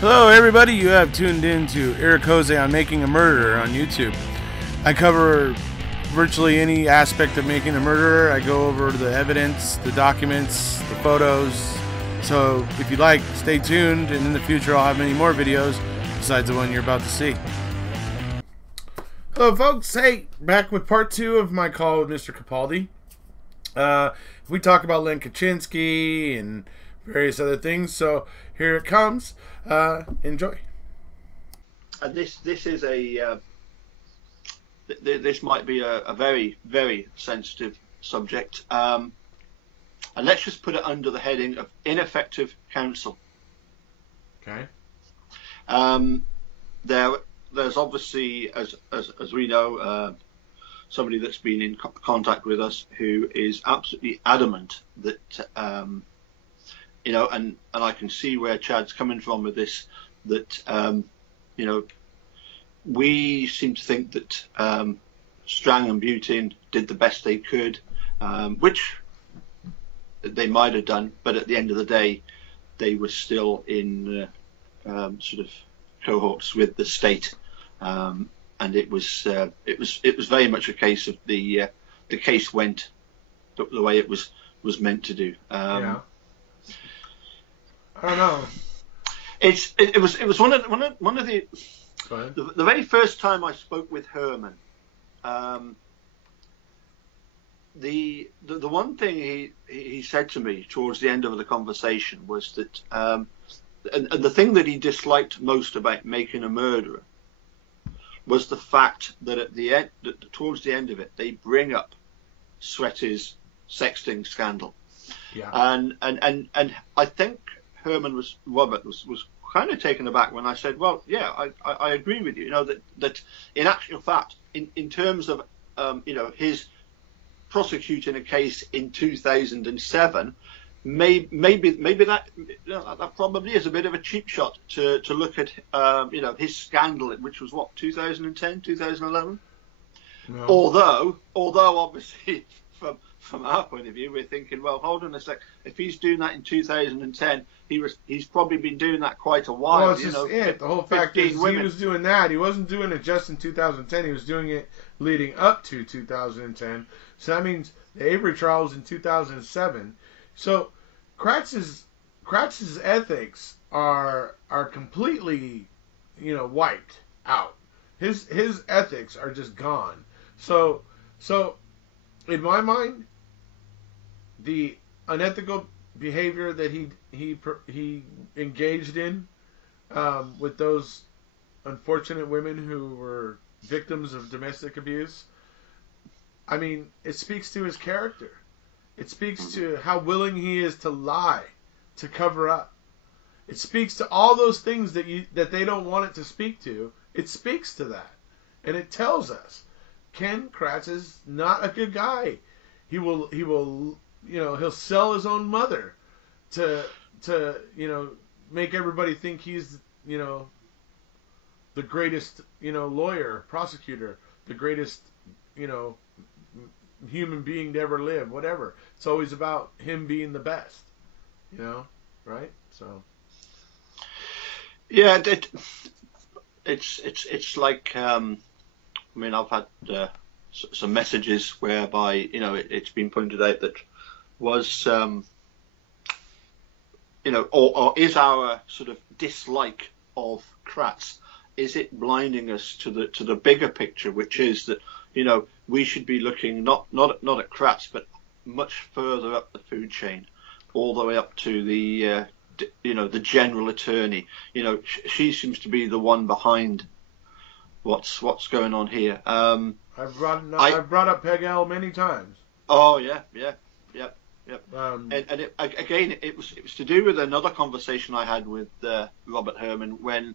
Hello everybody, you have tuned in to Eric Jose on Making a Murderer on YouTube. I cover virtually any aspect of making a murderer. I go over the evidence, the documents, the photos. So if you like, stay tuned, and in the future I'll have many more videos besides the one you're about to see. Hello folks, hey, back with part 2 of my call with Mr. Capaldi. We talk about Len Kachinsky and various other things, so here it comes. Enjoy. And this is a this might be a very, very sensitive subject, and let's just put it under the heading of ineffective counsel. Okay. There's obviously, as we know, somebody that's been in contact with us who is absolutely adamant that you know, and I can see where Chad's coming from with this, that you know, we seem to think that Strang and Butin did the best they could, which they might have done, but at the end of the day, they were still in sort of cohorts with the state, and it was very much a case of the case went the way it was meant to do. Yeah. I don't know. It was one of the very first time I spoke with Herman. The one thing he said to me towards the end of the conversation was that and the thing that he disliked most about Making a Murderer was the fact that at the end, towards the end of it, they bring up Sweaty's sexting scandal. Yeah. And I think Robert was kind of taken aback when I said, well, yeah, I agree with you. You know, that in actual fact, in terms of you know, his prosecuting a case in 2007, maybe that, you know, that probably is a bit of a cheap shot to look at you know, his scandal, which was what, 2010, 2011. No. Although obviously from our point of view, we're thinking, well, hold on a sec. If he's doing that in 2010, he's probably been doing that quite a while. Well, it's just it. The whole fact is, women. He was doing that. He wasn't doing it just in 2010. He was doing it leading up to 2010. So that means the Avery trial was in 2007. So Kratz's ethics are completely, you know, wiped out. His ethics are just gone. So in my mind, the unethical behavior that he engaged in with those unfortunate women who were victims of domestic abuse, I mean, it speaks to his character. It speaks to how willing he is to lie, to cover up. It speaks to all those things that they don't want it to speak to. It speaks to that, and it tells us Ken Kratz is not a good guy. He will, you know, he'll sell his own mother to you know, make everybody think he's, you know, the greatest, you know, lawyer, prosecutor, the greatest, you know, human being to ever live, whatever. It's always about him being the best, you know, right? So yeah, it's like I mean, I've had some messages whereby, you know, it's been pointed out that was you know, or is our sort of dislike of Kratz, is it blinding us to the bigger picture, which is that, you know, we should be looking not at Kratz, but much further up the food chain, all the way up to the you know, the general attorney. You know, she seems to be the one behind what's going on here. I've brought up Peggy many times. Oh yeah. And it was to do with another conversation I had with Robert Herman when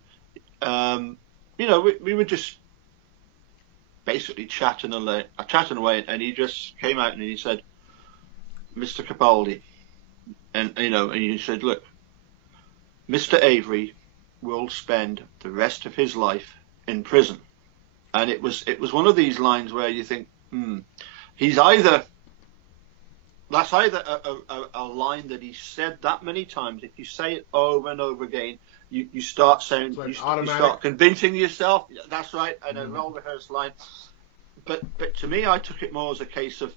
you know, we were just basically chatting away, and he just came out and he said, Mr. Capaldi, and you know, and he said, look, Mr. Avery will spend the rest of his life in prison. And it was one of these lines where you think, he's either That's either a line that he said that many times. If you say it over and over again, you start saying, like you start convincing yourself. That's right, and a well-rehearsed line. But to me, I took it more as a case of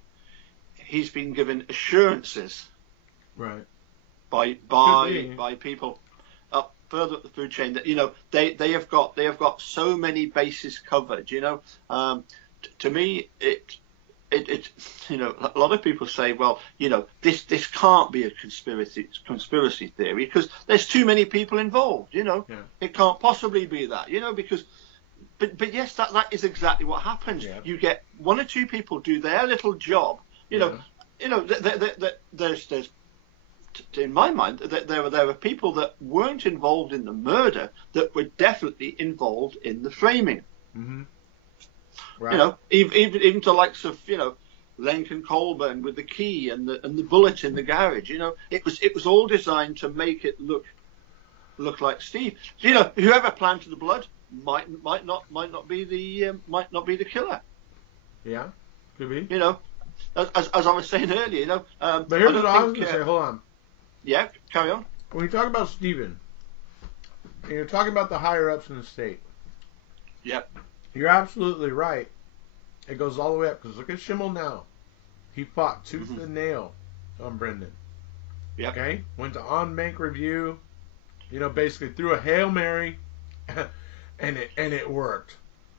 he's been given assurances, right, by people up further up the food chain that they have got so many bases covered. To me, it a lot of people say, well, this can't be a conspiracy theory because there's too many people involved. It can't possibly be that. Because. But yes, that is exactly what happens. Yeah. You get one or two people do their little job. There's in my mind there were people that weren't involved in the murder that were definitely involved in the framing. Mm-hmm. Right. Even to likes of Len and Colburn with the key and the bullet in the garage. It was all designed to make it look like Steve. Whoever planted the blood might not be the killer. Yeah, could be. As I was saying earlier, but here's what I was going to say. Hold on. Yeah, carry on. When you talk about Stephen, and you're talking about the higher ups in the state. Yep. You're absolutely right. It goes all the way up because look at Schimmel now. He fought tooth and nail on Brendan. Yeah. Okay. Went to on-bank review. Basically threw a Hail Mary. And it worked.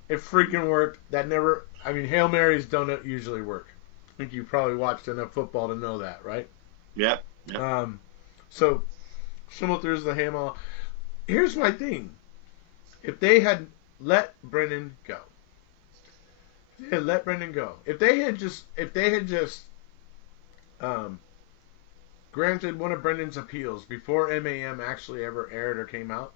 It freaking worked. Hail Marys don't usually work. I think you probably watched enough football to know that, right? Yeah. So, Schimmel throws the Hail. Here's my thing. If they had let Brendan go. If they had just granted one of Brendan's appeals before MAM actually ever aired or came out,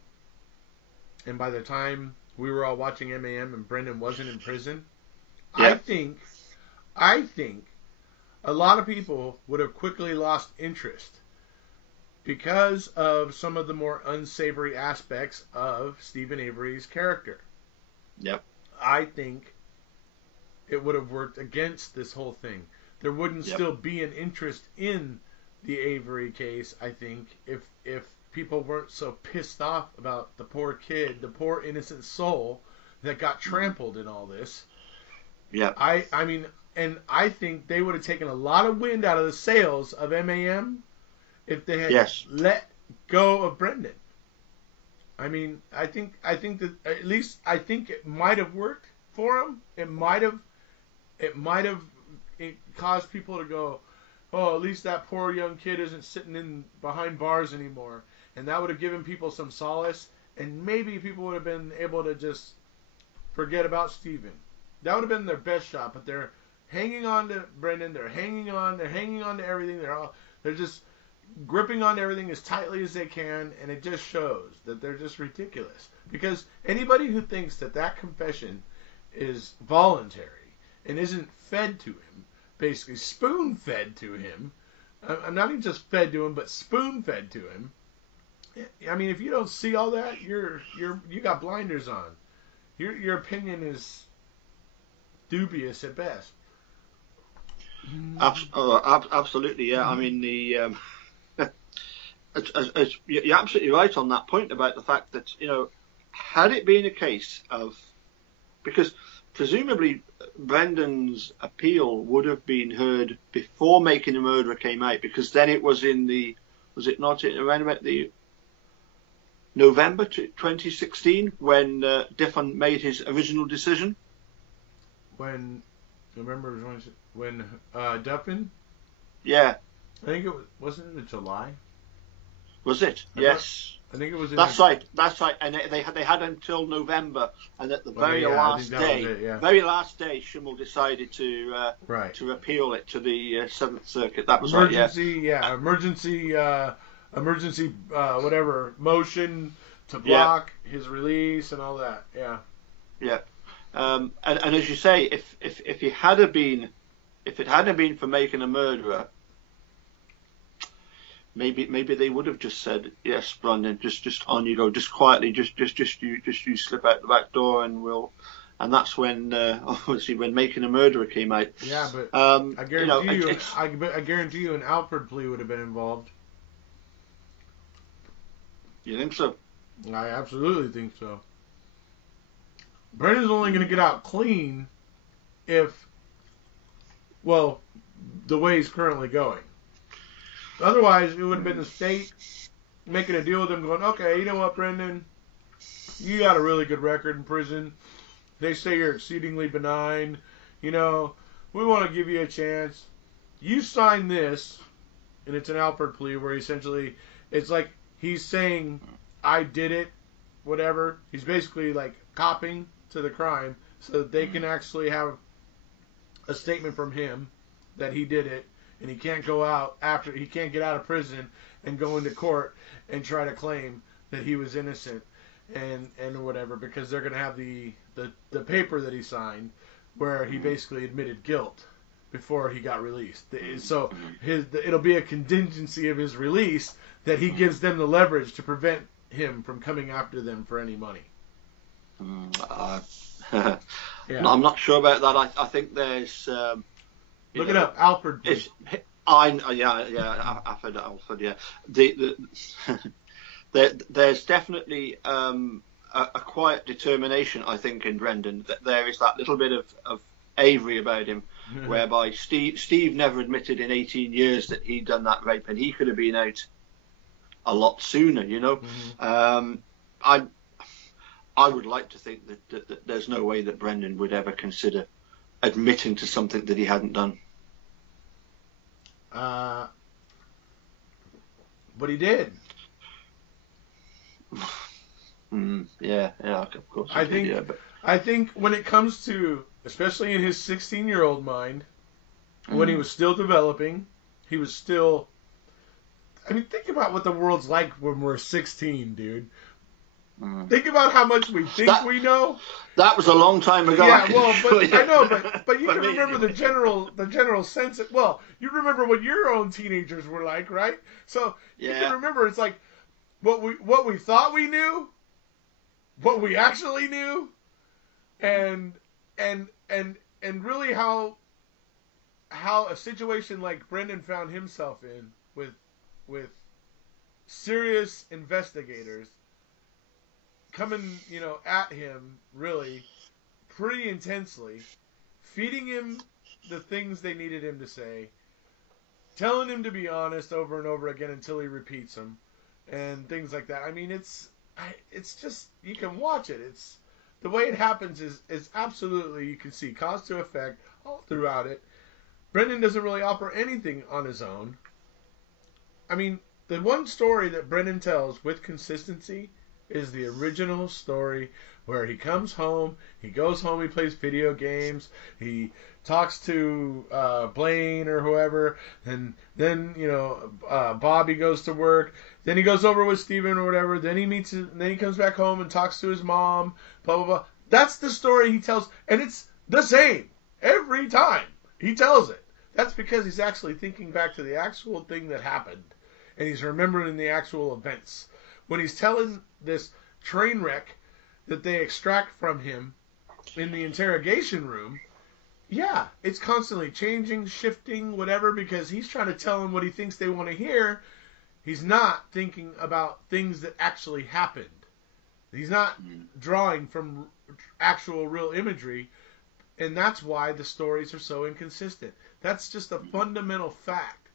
and by the time we were all watching MAM and Brendan wasn't in prison, yeah. I think a lot of people would have quickly lost interest because of some of the more unsavory aspects of Stephen Avery's character. Yep. I think it would have worked against this whole thing. There wouldn't still be an interest in the Avery case, I think, if people weren't so pissed off about the poor kid, the poor innocent soul that got trampled in all this. Yeah. I mean, and I think they would have taken a lot of wind out of the sails of MAM if they had let go of Brendan. I mean, I think that at least I think it might have worked for him. It might have caused people to go, oh, at least that poor young kid isn't sitting in behind bars anymore. And that would have given people some solace, and maybe people would have been able to just forget about Stephen. That would have been their best shot, but they're hanging on to Brendan. They're hanging on to everything. They're just gripping on everything as tightly as they can, and it just shows that they're just ridiculous. Because anybody who thinks that confession is voluntary and isn't fed to him, basically spoon-fed to him, I'm not even just fed to him, but spoon-fed to him. I mean, if you don't see all that, you got blinders on. Your opinion is dubious at best. Absolutely, yeah. I mean, you're absolutely right on that point about the fact that had it been a case of, because presumably Brendan's appeal would have been heard before Making a Murderer came out, because then it was around about the November 2016 when Diffon made his original decision. When Duffin? Yeah. I think wasn't it July? Was it? Yes. I think it was. That's right. And they had until November, and at the very last day, Schimmel decided to appeal it to the Seventh Circuit. That was emergency whatever motion to block his release and all that. Yeah. Yeah. And as you say, if it hadn't been for Making a Murderer, maybe they would have just said, yes, Brendan, just on you go, just quietly, just you slip out the back door, and we'll and that's when obviously when Making a Murderer came out. Yeah, but I guarantee I guarantee you an Alford plea would have been involved. You think so? I absolutely think so. Brendan's only going to get out clean if, well, the way he's currently going. Otherwise, it would have been the state making a deal with him, going, okay, you know what, Brendan? You got a really good record in prison. They say you're exceedingly benign. You know, we want to give you a chance. You sign this, and it's an Alford plea where essentially it's like he's saying, I did it, whatever. He's basically like copping to the crime so that they can actually have a statement from him that he did it, and he can't go out after, he can't get out of prison and go into court and try to claim that he was innocent and whatever, because they're going to have the paper that he signed where he basically admitted guilt before he got released. So it'll be a contingency of his release that he gives them the leverage to prevent him from coming after them for any money. Yeah. I'm not sure about that. I think there's look it up, Alford. I've heard of Alford. Yeah, there's definitely a quiet determination, I think, in Brendan. That there is that little bit of Avery about him, whereby Steve never admitted in 18 years that he'd done that rape, and he could have been out a lot sooner. You know, I would like to think that there's no way that Brendan would ever consider admitting to something that he hadn't done. But he did. Yeah, of course. I think when it comes to, especially in his 16-year-old mind, when he was still developing, he was still. I mean, think about what the world's like when we're 16, dude. Think about how much we think we know. That was a long time ago. Yeah, well, but I know, but you can remember the general sense. You remember what your own teenagers were like, right? So you can remember. It's like what we thought we knew, what we actually knew, and really how a situation like Brendan found himself in with serious investigators coming, at him really pretty intensely, feeding him the things they needed him to say, telling him to be honest over and over again until he repeats them, and things like that. I mean, it's just, you can watch it. It's the way it happens is absolutely, you can see cause to effect all throughout it. Brendan doesn't really offer anything on his own. I mean, the one story that Brendan tells with consistency is the original story where he comes home, he goes home, he plays video games, he talks to Blaine or whoever, and then Bobby goes to work, then he goes over with Steven or whatever, then he comes back home and talks to his mom, blah blah blah. That's the story he tells, and it's the same every time he tells it. That's because he's actually thinking back to the actual thing that happened, and he's remembering the actual events. When he's telling this train wreck that they extract from him in the interrogation room, yeah, it's constantly changing, shifting, whatever, because he's trying to tell them what he thinks they want to hear. He's not thinking about things that actually happened. He's not drawing from actual real imagery, and that's why the stories are so inconsistent. That's just a fundamental fact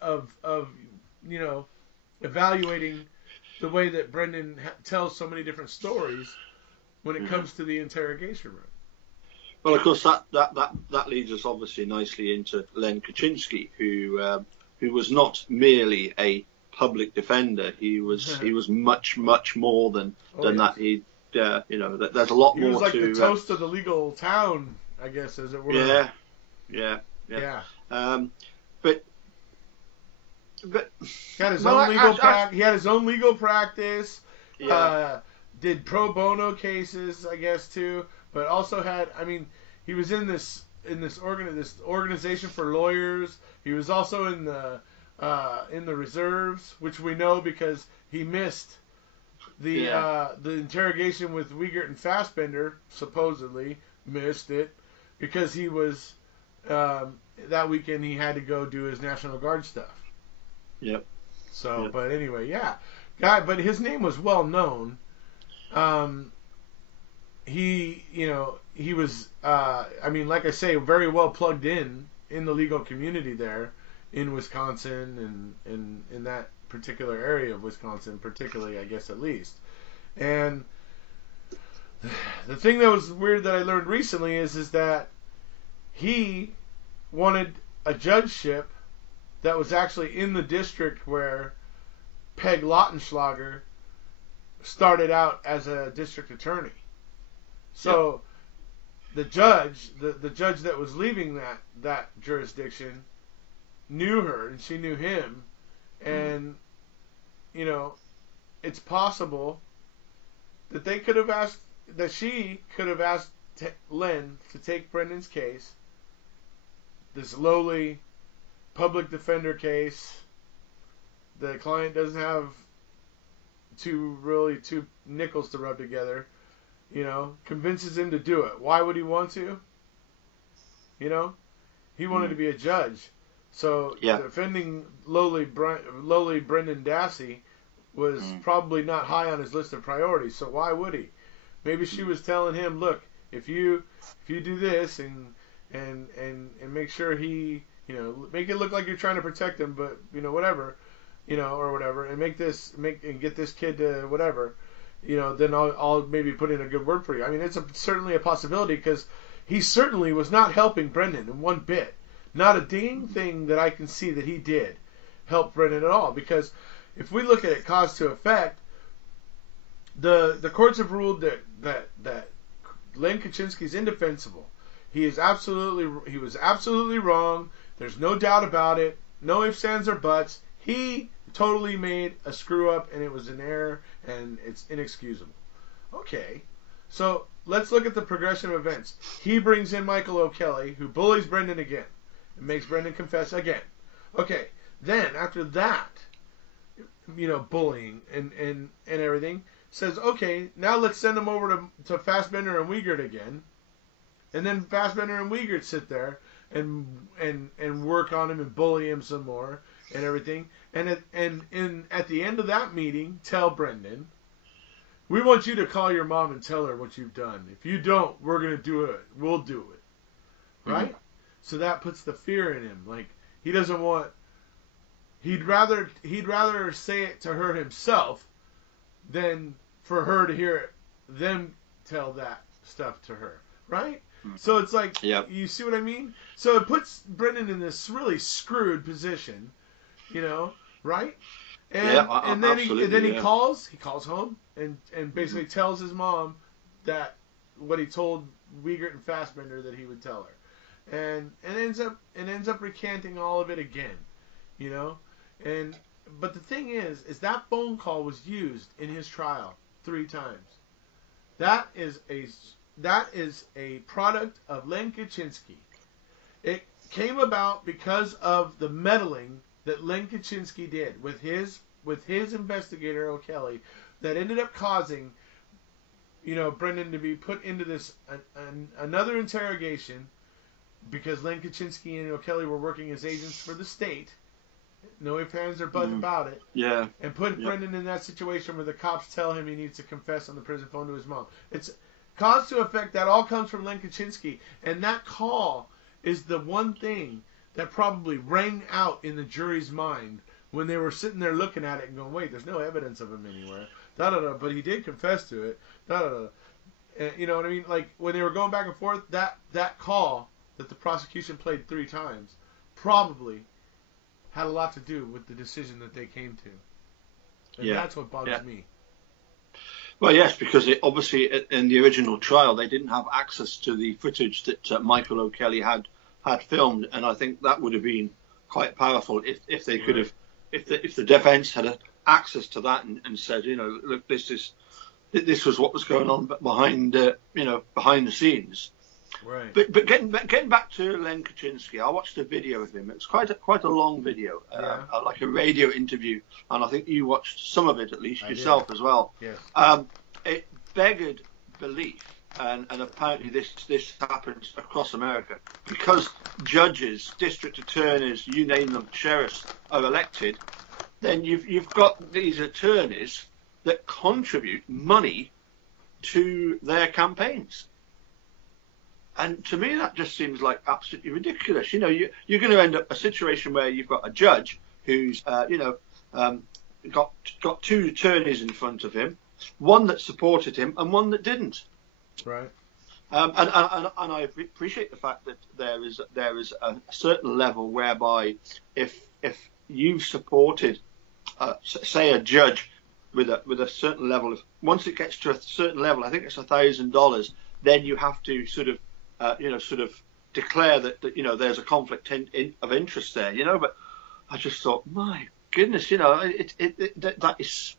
of evaluating the way that Brendan tells so many different stories when it comes to the interrogation room. Well, of course, that leads us obviously nicely into Len Kachinsky, who was not merely a public defender. He was much more than that. He there's a lot more to. He was like the toast of the legal town, I guess, as it were. Yeah. But he had his own legal he had his own legal practice. Yeah. Did pro bono cases, I guess, too. But also had, he was in this organization for lawyers. He was also in the reserves, which we know because he missed the interrogation with Wiegert and Fassbender supposedly missed it because he was that weekend he had to go do his National Guard stuff. Yep. So, Yep. but anyway, yeah, but his name was well known. He was, like I say, very well plugged in the legal community there in Wisconsin and in that particular area of Wisconsin, particularly, I guess, at least. And the thing that was weird that I learned recently is that he wanted a judgeship that was actually in the district where Peg Lautenschlager started out as a district attorney. So the judge that was leaving that jurisdiction knew her and she knew him, and it's possible that she could have asked Len to take Brendan's case, this lowly public defender case. The client doesn't have two nickels to rub together. Convinces him to do it. Why would he want to? He wanted to be a judge. So defending lowly Brendan Dassey was probably not high on his list of priorities. So why would he? Maybe she was telling him, look, if you do this and make sure he, make it look like you're trying to protect him, but whatever, or whatever, and get this kid to whatever. Then I'll maybe put in a good word for you. I mean, it's certainly a possibility because he certainly was not helping Brendan in one bit. Not a dang thing that I can see that he did help Brendan at all. Because if we look at it cause to effect, the courts have ruled that Len Kachinsky is indefensible. He was absolutely wrong. There's no doubt about it. No ifs, ands, or buts. He totally made a screw up, and it was an error, and it's inexcusable. Okay, so let's look at the progression of events. He brings in Michael O'Kelly, who bullies Brendan again, and makes Brendan confess again. Okay, then after that, bullying and everything, says, okay, now let's send him over to Fassbender and Wiegert again, and then Fassbender and Wiegert sit there and work on him and bully him some more and everything. And at the end of that meeting, tell Brendan, we want you to call your mom and tell her what you've done. If you don't, we're going to do it. We'll do it. Right? Mm-hmm. So that puts the fear in him. Like, he doesn't want... He'd rather say it to her himself than for her to hear them tell that stuff to her. Right? Mm-hmm. So it's like, You see what I mean? So it puts Brendan in this really screwed position, right? And then he calls home and basically tells his mom that what he told Wiegert and Fassbender that he would tell her, and ends up recanting all of it again, but the thing is that phone call was used in his trial 3 times. That is a product of Len Kachinsky. It came about because of the meddling that Len Kachinsky did with his investigator O'Kelly, that ended up causing, Brendan to be put into this another interrogation because Len Kachinsky and O'Kelly were working as agents for the state. No ifs, ands, or buts about it. Yeah. And put Brendan in that situation where the cops tell him he needs to confess on the prison phone to his mom. It's cause to effect. That all comes from Len Kachinsky, and that call is the one thing that probably rang out in the jury's mind when they were sitting there looking at it and going, wait, there's no evidence of him anywhere. But he did confess to it. You know what I mean? Like, when they were going back and forth, that call that the prosecution played 3 times probably had a lot to do with the decision that they came to. And that's what bothers me. Well, yes, because obviously in the original trial, they didn't have access to the footage that Michael O'Kelly had filmed, and I think that would have been quite powerful if they could have, if the defence had access to that and said, look, this was what was going on behind the scenes. Right. But getting back to Len Kachinsky, I watched a video of him. It's quite a long video, like a radio interview, and I think you watched some of it at least yourself as well. Yes. It beggared belief, and apparently this happens across America because judges, district attorneys, you name them, sheriffs are elected. Then you've got these attorneys that contribute money to their campaigns. And to me, that just seems like absolutely ridiculous. You know, you're going to end up a situation where you've got a judge who's, got two attorneys in front of him, one that supported him and one that didn't. Right. And I appreciate the fact that there is a certain level whereby if you've supported, say, a judge with a certain level of, once it gets to a certain level, I think it's $1,000, then you have to sort of declare that there's a conflict of interest there, But I just thought, my goodness, that is.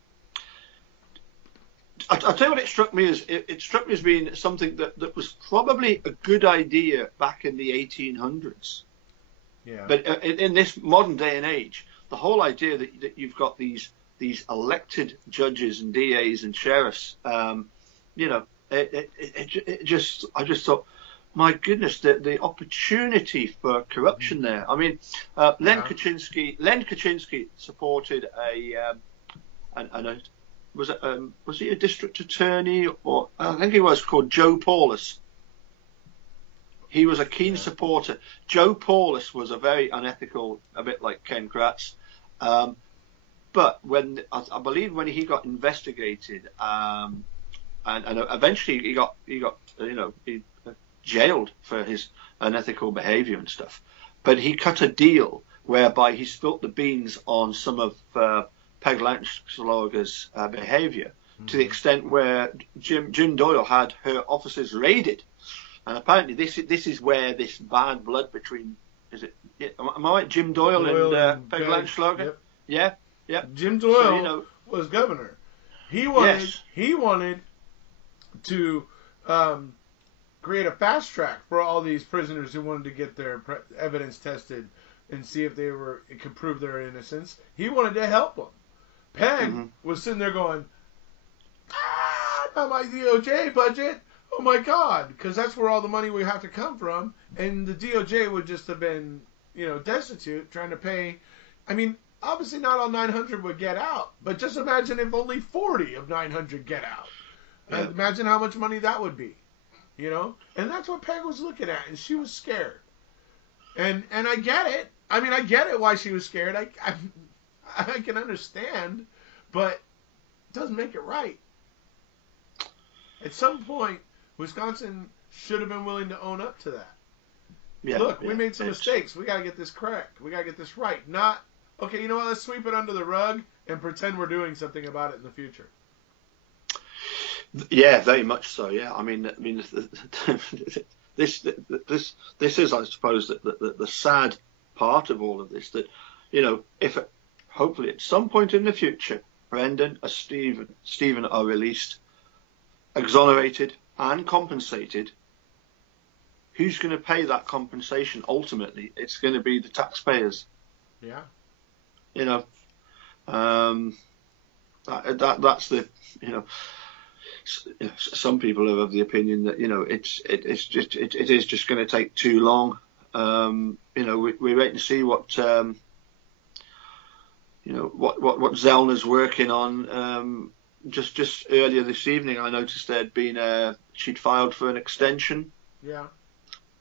I'll tell you what it struck me as. It struck me as being something that was probably a good idea back in the 1800s. Yeah. But in this modern day and age, the whole idea that you've got these elected judges and DAs and sheriffs, I just thought, my goodness, the opportunity for corruption there. I mean, Len Kachinsky supported was he a district attorney, or I think he was, called Joe Paulus. He was a keen supporter. Joe Paulus was a very unethical, a bit like Ken Kratz. But I believe when he got investigated, and eventually he got jailed for his unethical behaviour and stuff. But he cut a deal whereby he spilt the beans on some of Peg Landschlager's behaviour, to the extent where Jim Doyle had her offices raided. And apparently this is where this bad blood between, am I right, Jim Doyle and Peg Landschlager? Yep. Yeah. Jim Doyle was governor. He wanted to create a fast track for all these prisoners who wanted to get their evidence tested and see if it could prove their innocence. He wanted to help them. Peg was sitting there going, not my DOJ budget. Oh my God, because that's where all the money would have to come from, and the DOJ would just have been, destitute, trying to pay. I mean, obviously not all 900 would get out, but just imagine if only 40 of 900 get out. Yeah. Imagine how much money that would be, And that's what Peg was looking at, and she was scared. And I get it. I mean, I get it why she was scared. I can understand, but it doesn't make it right. At some point, Wisconsin should have been willing to own up to that. Yeah, look, we made some mistakes. We got to get this correct. We got to get this right. Not, okay, you know what, let's sweep it under the rug and pretend we're doing something about it in the future. Yeah, very much so, yeah. I mean, this is, I suppose, the sad part of all of this, that, if hopefully at some point in the future, Brendan or Stephen are released, exonerated and compensated, who's going to pay that compensation ultimately? It's going to be the taxpayers. Yeah. That's the, some people are of the opinion that, it is just going to take too long. We wait and see what Zellner's working on. Just earlier this evening, I noticed she'd filed for an extension. Yeah.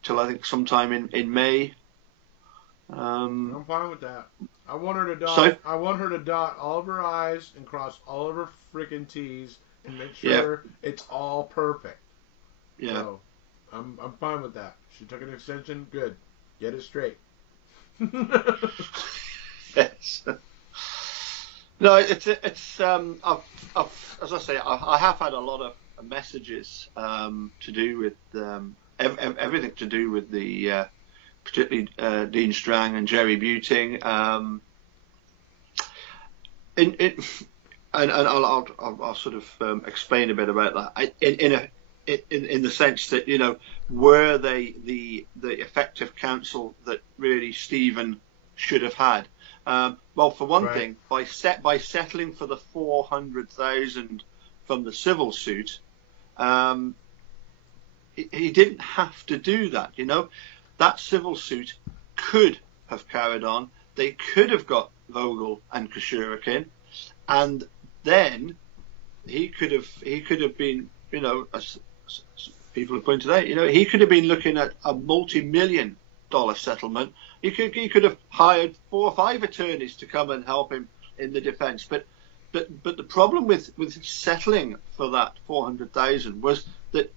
Till I think sometime in May. I'm fine with that. I want her to dot all of her I's and cross all of her freaking T's and make sure it's all perfect. Yeah. So I'm fine with that. She took an extension. Good. Get it straight. Yes. No, it's I've, as I say, I have had a lot of messages to do with everything to do with the particularly Dean Strang and Jerry Buting. And I'll sort of explain a bit about that. in the sense that, you know, were they the effective counsel that really Stephen should have had? Well, for one thing, by settling for the $400,000 from the civil suit, he didn't have to do that. You know, that civil suit could have carried on. They could have got Vogel and Kachurek in, and then he could have been, you know, as people have pointed out, you know, he could have been looking at a multi-million-dollar settlement. He could have hired 4 or 5 attorneys to come and help him in the defence. But the problem with settling for that $400,000 was that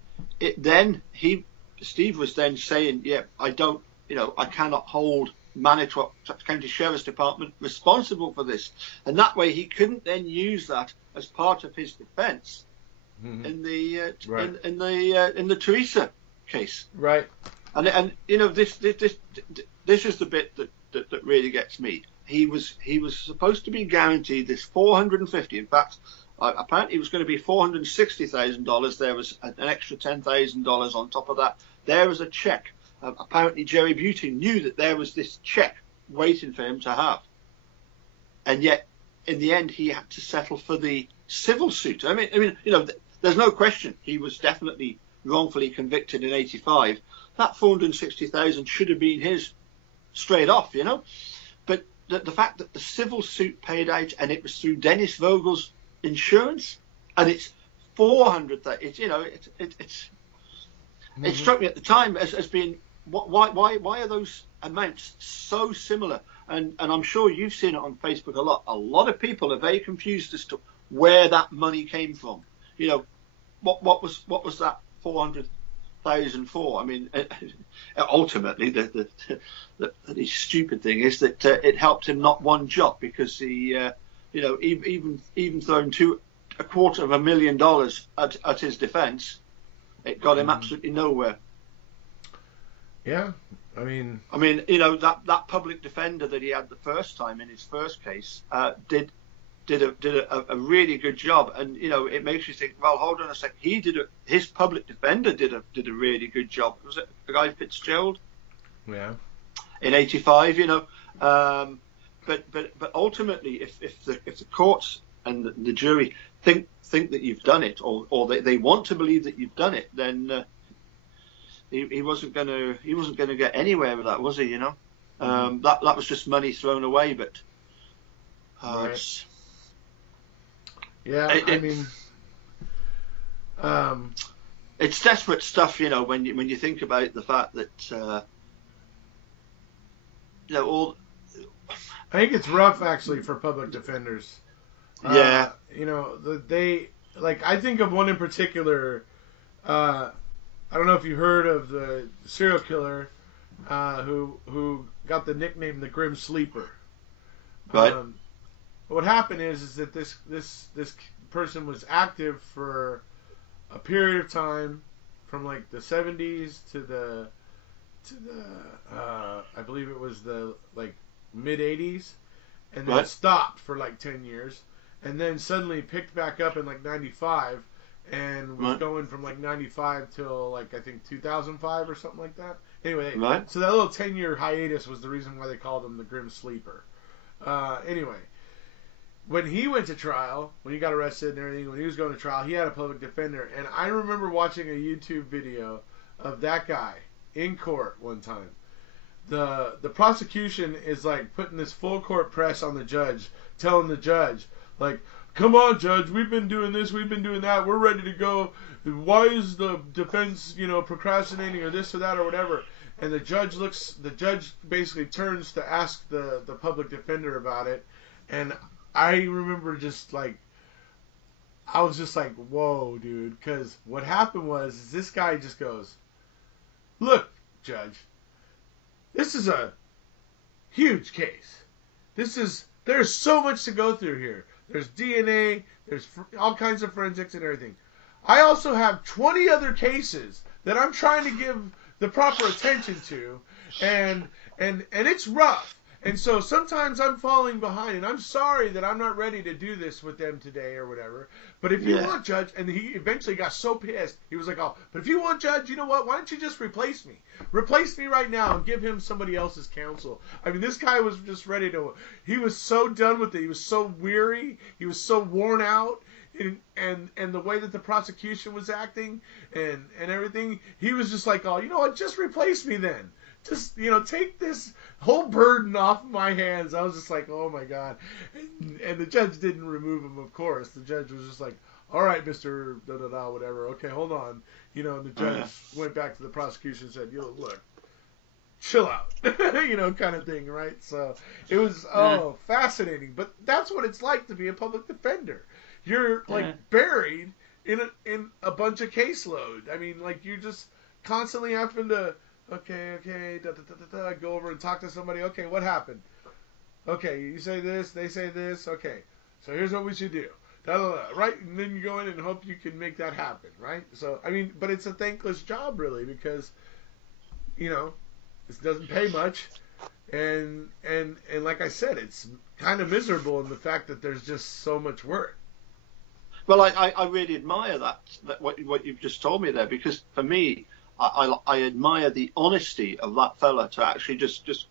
Steve was then saying, yeah, I cannot hold Manitowoc County Sheriff's Department responsible for this, and that way he couldn't then use that as part of his defence in the Teresa case. Right. And you know, this is the bit that really gets me. He was supposed to be guaranteed this $450,000. In fact, apparently it was going to be $460,000. There was an extra $10,000 on top of that. There was a check. Apparently Jerry Beauty knew that there was this check waiting for him to have, and yet in the end he had to settle for the civil suit. I mean, you know, there's no question he was definitely wrongfully convicted in '85. That $460,000 should have been his straight off, you know. But the fact that the civil suit paid out and it was through Dennis Vogel's insurance, and it's $400,000. It's, you know, it's it struck me at the time as being, why are those amounts so similar? And I'm sure you've seen it on Facebook a lot. A lot of people are very confused as to where that money came from. You know, what was that $400,000 for? I mean, ultimately, the stupid thing is that it helped him not one jot, because he, you know, even throwing $250,000 at his defence, it got him absolutely nowhere. Yeah, I mean, you know, that public defender that he had the first time in his first case did a really good job, and you know, it makes you think, well, hold on a sec, his public defender did a really good job. Was it the guy Fitzgerald? Yeah. In '85, you know, but ultimately, if the courts and the jury think that you've done it, or they want to believe that you've done it, then he wasn't gonna get anywhere with that, was he? You know, that was just money thrown away. But right. Yeah, it's desperate stuff, you know, when you think about the fact that you know, I think it's rough actually for public defenders. Yeah. You know, I think of one in particular. I don't know if you heard of the serial killer who got the nickname the Grim Sleeper. Right. What happened is that this person was active for a period of time from like the 70s to the I believe it was the like mid 80s, and then stopped for like 10 years, and then suddenly picked back up in like 95 and was going from like 95 till like I think 2005 or something like that. Anyway, so that little 10-year hiatus was the reason why they called him the Grim Sleeper. Anyway, when he went to trial, when he got arrested and everything, when he was going to trial, he had a public defender. And I remember watching a YouTube video of that guy in court one time. The prosecution is like putting this full court press on the judge, telling the judge, like, come on, judge, we've been doing this, we've been doing that, we're ready to go. Why is the defense, you know, procrastinating or this or that or whatever? And the judge basically turns to ask the public defender about it. And I remember just like, I was just like, whoa, dude. Because what happened was this guy just goes, look, judge, this is a huge case. There's so much to go through here. There's DNA, there's all kinds of forensics and everything. I also have 20 other cases that I'm trying to give the proper attention to, and it's rough. And so sometimes I'm falling behind, and I'm sorry that I'm not ready to do this with them today or whatever. But if you want, Judge, and he eventually got so pissed, he was like, oh, but if you want, Judge, you know what? Why don't you just replace me? Replace me right now and give him somebody else's counsel. I mean, this guy was just ready to, he was so done with it. He was so weary. He was so worn out. And the way that the prosecution was acting and everything, he was just like, oh, you know what? Just replace me then. Just, take this whole burden off my hands. I was just like, oh, my God. And the judge didn't remove him, of course. The judge was just like, all right, Mr. da-da-da, whatever. Okay, hold on. And the judge went back to the prosecution and said, look, chill out, kind of thing, right? So it was, fascinating. But that's what it's like to be a public defender. You're, buried in a bunch of caseload. I mean, you're just constantly having to... Okay, go over and talk to somebody. Okay, what happened? Okay, you say this, they say this. Okay, so here's what we should do. Right? And then you go in and hope you can make that happen, right? So, I mean, but it's a thankless job, really, because, it doesn't pay much. And like I said, it's kind of miserable in the fact that there's just so much work. Well, I really admire that what you've just told me there, because for me, I admire the honesty of that fella to actually just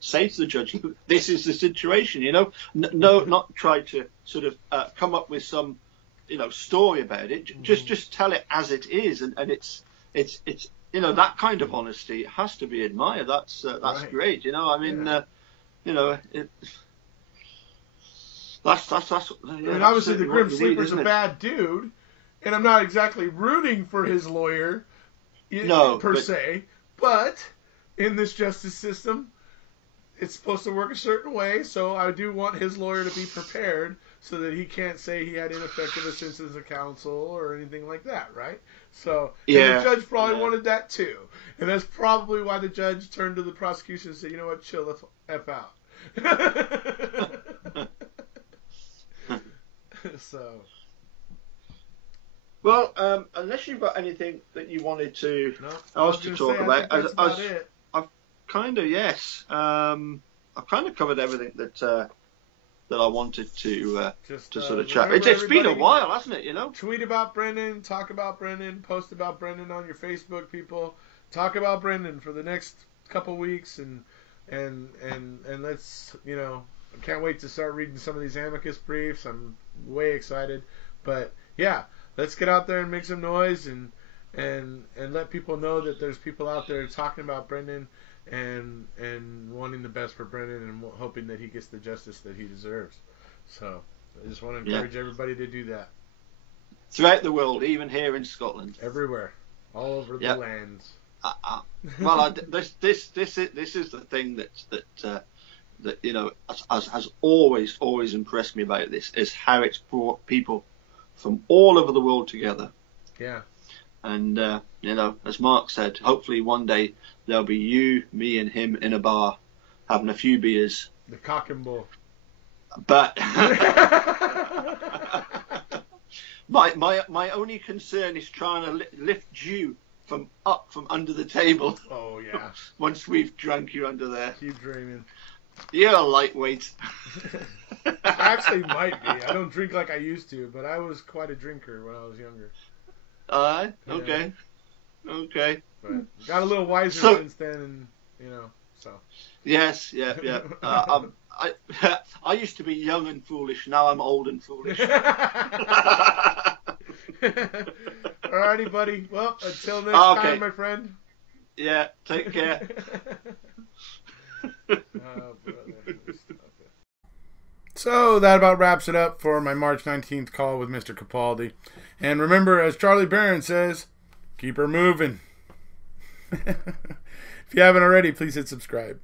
say to the judge, this is the situation, no, not try to sort of come up with some, story about it. Mm-hmm. Just tell it as it is, and it's that kind of honesty has to be admired. That's right. Great, I mean, that's. I mean, obviously the Grim Sleeper's a bad dude, and I'm not exactly rooting for his lawyer. Se, but in this justice system, it's supposed to work a certain way, so I do want his lawyer to be prepared so that he can't say he had ineffective assistance of counsel or anything like that, right? So and the judge probably wanted that too. And that's probably why the judge turned to the prosecution and said, you know what, chill the F out. So... Well, unless you've got anything that you wanted to talk about, I've kind of I've kind of covered everything that I wanted to sort of chat. It's been a while, hasn't it? Tweet about Brendan, talk about Brendan, post about Brendan on your Facebook, people. Talk about Brendan for the next couple weeks, and let's I can't wait to start reading some of these amicus briefs. I'm way excited, but yeah. Let's get out there and make some noise and let people know that there's people out there talking about Brendan and wanting the best for Brendan and hoping that he gets the justice that he deserves. So I just want to encourage everybody to do that. Throughout the world, even here in Scotland. Everywhere, all over the lands. Well, this is the thing that has always impressed me about this, is how it's brought people from all over the world together. Yeah. And, as Mark said, hopefully one day there'll be you, me and him in a bar having a few beers. The cock and bull. But my only concern is trying to lift you from under the table. Oh, yeah. Once we've drunk you under there. Keep dreaming. You're a lightweight. I actually might be. I don't drink like I used to, but I was quite a drinker when I was younger. Okay. Okay. But got a little wiser since then, and so. Yes, yeah. I used to be young and foolish. Now I'm old and foolish. Alrighty, buddy. Well, until next time, my friend. Yeah, take care. So that about wraps it up for my March 19th call with Mr. Capaldi. And remember, as Charlie Barron says, keep her moving. If you haven't already, please hit subscribe.